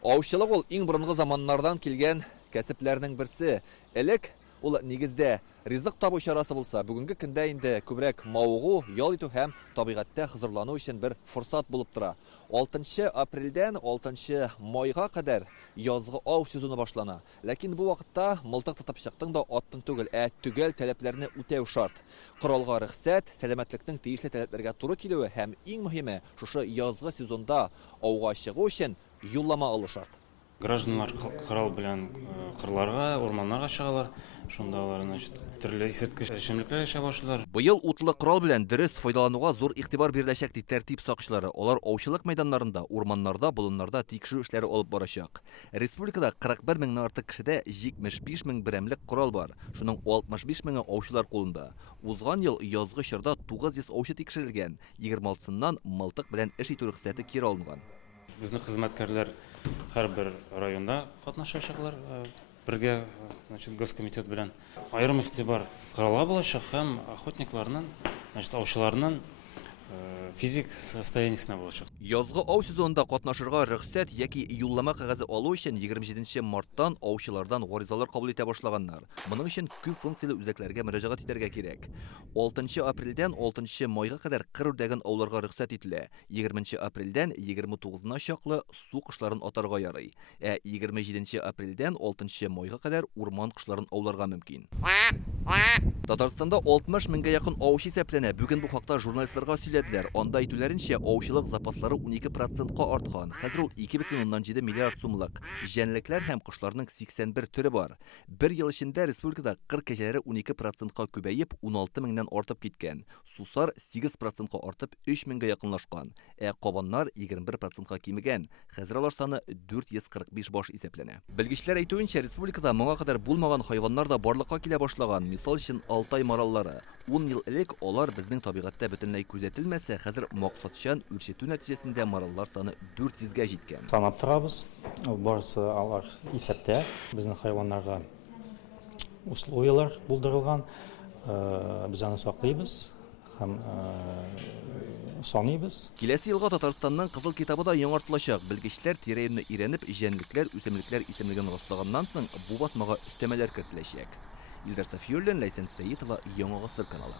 Аучылык ул иң борынгы заманнардан килгән кәсепләрнең берсе. Элек ул нигездә ризык табу чарасы булса, бүгенге көндә инде күбрәк маугу, ял итү һәм табигатьтә хозурлану өчен бер форсат булып тора. 6 апрельдән 6 майга кадәр язгы ау сезоны башлана. Ләкин бу вакытта мылтык тотып чыктың да аттың түгел, төгәл таләпләрне үтәү шарт. Коралга рөхсәт, сәламәтлекнең тиешле таләпләргә туры килүе һәм иң мөһиме, шушы язгы сезонда ауга чыгу өчен юллама алу шарт. Гражданлар корал белән кырларга, орманнарга чыгалар. Шунда алар төрле исерткеч эчемлекләр эчә башлыйлар. Быел утлы корал белән дөрес файдалануга зур игътибар биреләчәк ди тәртип сакчылары. Алар аучылык мәйданнарында, урманнарда, болыннарда тикшерү эшләре алып барачак. Республикада 41 меңнән артык кешедә 75 мең берәмлек корал бар. Шуның 65 меңе аучылар кулында. Узган ел язгы чорда 900 аучы тикшерелгән. 26сыннан мылтык белән эш итү рөхсәте кире алынган. Безнең хезмәткәрләр һәрбер районда катнашачаклар. Бергә, госкомитет белән аерым игътибар коралга булачак һәм охотникларның, аучыларның физик состояниесенә булачак. Язгы ау сезонында катнашырга рөхсәт яки юллама кәгазе алу өчен 27 марттан аучылардан гаризалар кабул итә башлаганнар. Моның өчен күп функцияле үзәкләргә мөрәҗәгать итәргә кирәк. 6 апрельдән 6 майга кадәр кыр үрдәген ауларга рөхсәт ителә. 20 апрельдән 29 чаклы су кошларын атарга ярый. 27 апрельдән 6 майга кадәр урман кошларын ауларга мөмкин. Татарстанда 60 меңгә якын аучы исәпләнә. Бүген бу хакта журналистларга сөйләделәр. Анда әйтүләренчә, аучылык запаслары 12%-ка арткан. Хәзер ул 2,7 миллиард сумлык. Җәнлекләр һәм кошларның 81 төре бар. Бер ел эчендә республикада кыр кәҗәләре 12%-ка күбәеп, 16 меңнән артып киткән. Сусар 8%-ка артып 3 меңгә якынлашкан. Кабаннар 21%-ка кимегән. Хәзер алар саны 445 баш исәпләнә. Белгечләр әйтүенчә, республикада моңа кадәр булмаган хайваннар да барлыкка килә башлаган. Мисал өчен, Алтай мараллары. 10 ел элек алар безнең табигатьтә бөтенләй күзәтелмәсә, хәзер максатчан үрчетү нәтиҗәсендә мараллар саны 400-гә җиткән. Санап торабыз. Барысы алар исәптә. Безнең хайваннарга условиялар булдырылган. Без аны саклыйбыз һәм саныйбыз. Киләсе елга Татарстанның Кызыл китабы да яңартылачак. Белгечләр тирәюнне иренеп, җәнлекләр, үсемлекләр исемлеген раслаганнан соң бу басмага өстәмәләр кертеләчәк. Илдар Сафиуллин, Ләйсән Сәетова, Яңа Гасыр каналы.